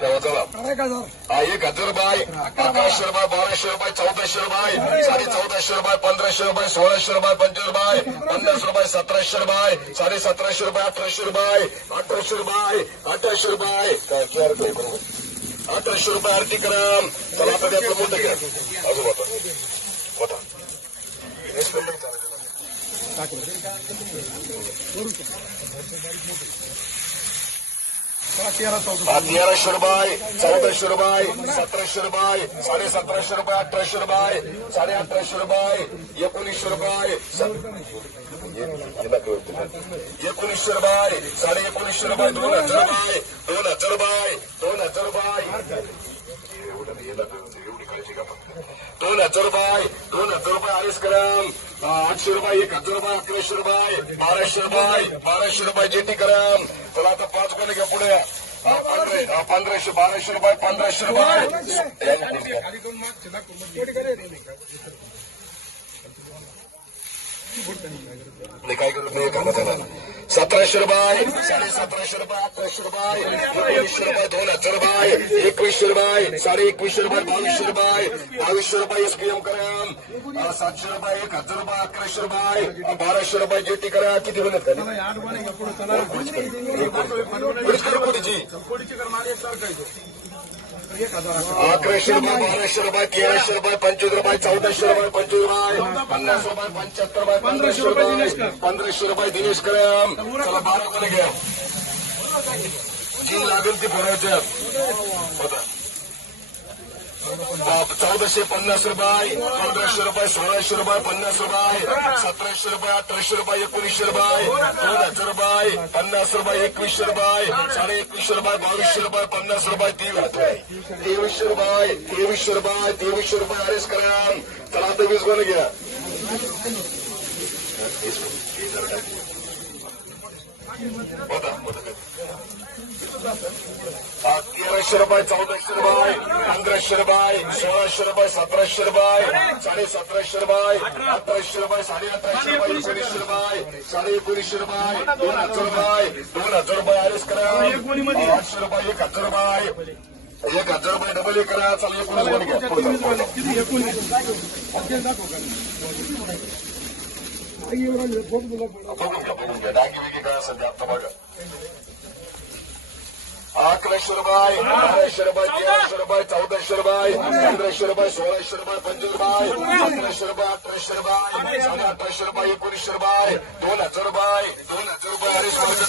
तेव्हा हा एक हजार रुपये अकराशे रुपये बाराशे रुपये चौदाशे रुपये साडे चौदाशे रुपये पंधराशे रुपये सोळाशे रुपये पंचवीस रुपये पन्नास रुपये सतराशे रुपये साडे सतराशे रुपये अठराशे रुपये अठराशे रुपये अठराशे रुपये. अठराशे रुपये आरती करा. चला आता त्याचं मोठं घ्या अजून होता होता तेराशे रुपये चौदाशे रुपये सतराशे रुपये साडे सतराशे रुपये अठराशे रुपये साडे अठराशे रुपये एकोणीसशे रुपये एकोणीसशे रुपये साडे एकोणीसशे रुपये दोन हजार रुपये दोन हजार रुपये दोन हजार रुपये. दोन हजार रुपये दोन हजार रुपये अडीच करम आठशे रुपये एक हजार रुपये अकराशे रुपये बाराशे रुपये बाराशे रुपये जेटी करम चला आता पाच रुपये घ्या पुढे हा, पंधराशे बाराशे रुपये पंधराशे रुपये नाही काय करत नाही कामात येणार. सतराशे रुपये साडे सतराशे रुपये अकराशे रुपये एकोणीसशे रुपये दोन हजार रुपये एकवीसशे रुपये साडे एकवीसशे रुपये बावीसशे रुपये बावीसशे रुपये एसपीएम करा. सातशे रुपये एक हजार रुपये अकराशे रुपये बाराशे रुपये जेटी करा. किती बनत का अकराशे रुपये बाराशे रुपये तेराशे रुपये पंचवीस रुपये चौदाशे रुपये पंचवीस रुपये पन्नास रुपये पंच्याहत्तर रुपये पंधराशे रुपये पंधराशे रुपये दिनेश करा. चला बारा कोणी घ्या. जी लागेल ती भरायच्या होता. चौदाशे पन्नास रुपये पंधराशे रुपये सोळाशे रुपये पन्नास रुपये सतराशे रुपये अठराशे रुपये एकोणीसशे रुपये दोन हजार रुपये पन्नास रुपये एकवीसशे रुपये साडे एकवीसशे रुपये बावीसशे रुपये पन्नास रुपये तेवीस तेवीसशे रुपये तेवीसशे रुपये तेवीसशे रुपये अरेस्ट करा. चला आता वीस कोणी घ्या. होता. तेराशे रुपये चौदाशे रुपये पंधराशे रुपये सोळाशे रुपये सतराशे रुपये साडे सतराशे रुपये अठराशे रुपये साडे अठराशे रुपये एकोणीसशे रुपये साडे एकोणीसशे रुपये दोन हजार रुपये दोन हजार रुपये आरेस करा. आठशे रुपये एक हजार रुपये. एक हजार रुपये डबल एक करा. चालू एकोणीस बघून घ्या डागी वेगळी करा सध्या? आता बघा. अकराशे रुपये बाराशे रुपये तेराशे रुपये चौदाशे रुपये पंधराशे रुपये सोळाशे रुपये पंचवीस रुपये सतराशे रुपये अठराशे रुपये साडे अठराशे रुपये एकोणीसशे रुपये दोन हजार रुपये दोन हजार रुपये अडीच वर्ष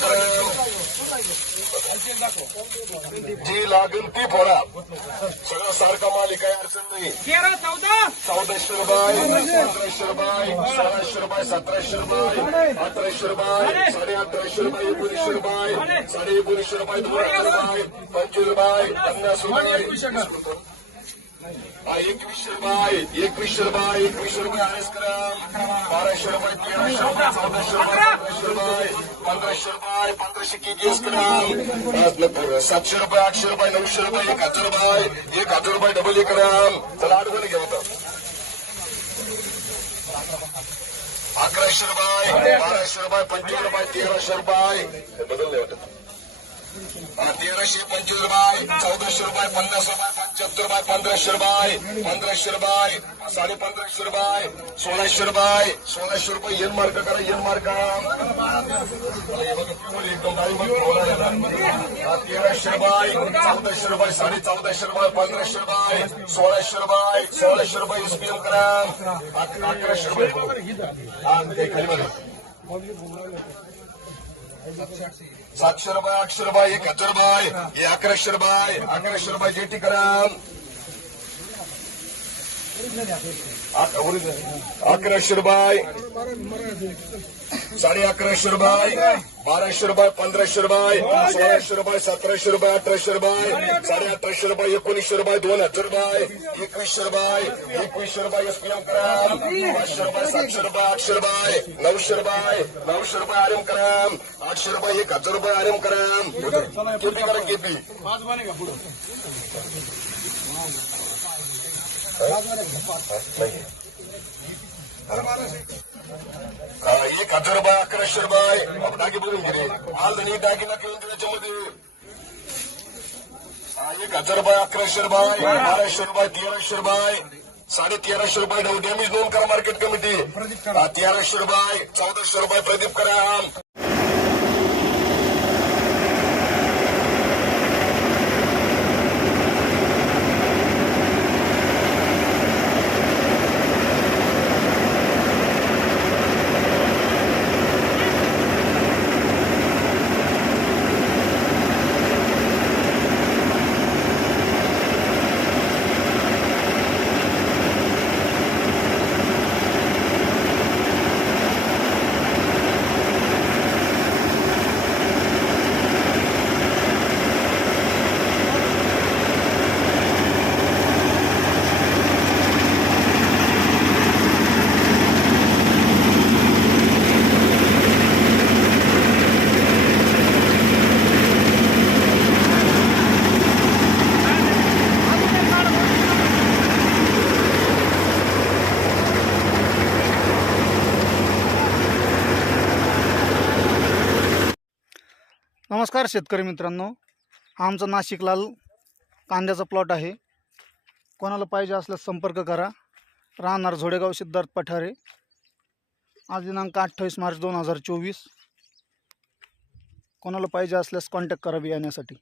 जी लागेल ती फोडा सगळं सारखा माल काय अडचण नाही तेरा चौदा चौदाशे रुपये पंधराशे रुपये सोळाशे रुपये सतराशे रुपये अठराशे रुपये साडे अठराशे रुपये एकोणीसशे रुपये साडे एकोणीसशे रुपये दोन हजार रुपये पंचवीस रुपये पन्नास रुपये एकवीसशे रुपये एकवीसशे रुपये एकवीसशे रुपये आरएस करा बाराशे रुपये तेराशे रुपये. चौदाशे रुपये पंधराशे रुपये पंधराशे रुपये पंधराशे किती करा सातशे रुपये आठशे रुपये नऊशे रुपये एक हजार रुपये एक हजार रुपये डबल एक करा चला आठवण घ्या होतं अकराशे रुपये बाराशे रुपये पंचवीस रुपये तेराशे रुपये बदलले होते तेराशे पंचवीस रुपये चौदाशे रुपये पन्नास रुपये पंच्याहत्तर रुपये पंधराशे रुपये पंधराशे रुपये साडे पंधराशे रुपये सोळाशे रुपये सोळाशे रुपये येन मार्क करा येन मार्क तेराशे रुपये चौदाशे रुपये साडे चौदाशे रुपये पंधराशे रुपये सोळाशे रुपये सोळाशे रुपये एसपीएम करा. अकराशे रुपये. खाली बघा. सातशे रुपये आठशे रुपये एक हजार रुपये हे अकराशे रुपये अकराशे रुपये जेटी करा अक- अकराशे रुपये साडे अकराशे रुपये बाराशे रुपये पंधराशे रुपये सोळाशे रुपये सतराशे रुपये अठराशे रुपये साडे अठराशे रुपये एकोणीसशे रुपये दोन हजार रुपये एकवीसशे रुपये एकवीसशे रुपये एसपीएम कराम पाचशे रुपये सातशे रुपये आठशे रुपये नऊशे रुपये नऊशे रुपये आरएम कराम आठशे रुपये एक हजार रुपये आरएम कराम करा एक हजार रुपये अकराशे रुपये डागी बघून गेले आज आणि दागिना घेऊन त्याच्यामध्ये एक हजार रुपये अकराशे रुपये बाराशे रुपये तेराशे रुपये साडे तेराशे रुपये डॅमेज दोन करा मार्केट कमिटी तेराशे रुपये चौदाशे रुपये प्रदीप करा नमस्कार शेतकरी मित्रांनो. हा आमचा नाशिकलाल कांद्याचा प्लॉट आहे. कोणाला पाहिजे असल्यास संपर्क करा. राहणार झोडेगाव सिद्धार्थ पठारे. आज दिनांक अठ्ठावीस मार्च दोन हजार चोवीस. कोणाला पाहिजे असल्यास कॉन्टॅक्ट करा बियाण्यासाठी.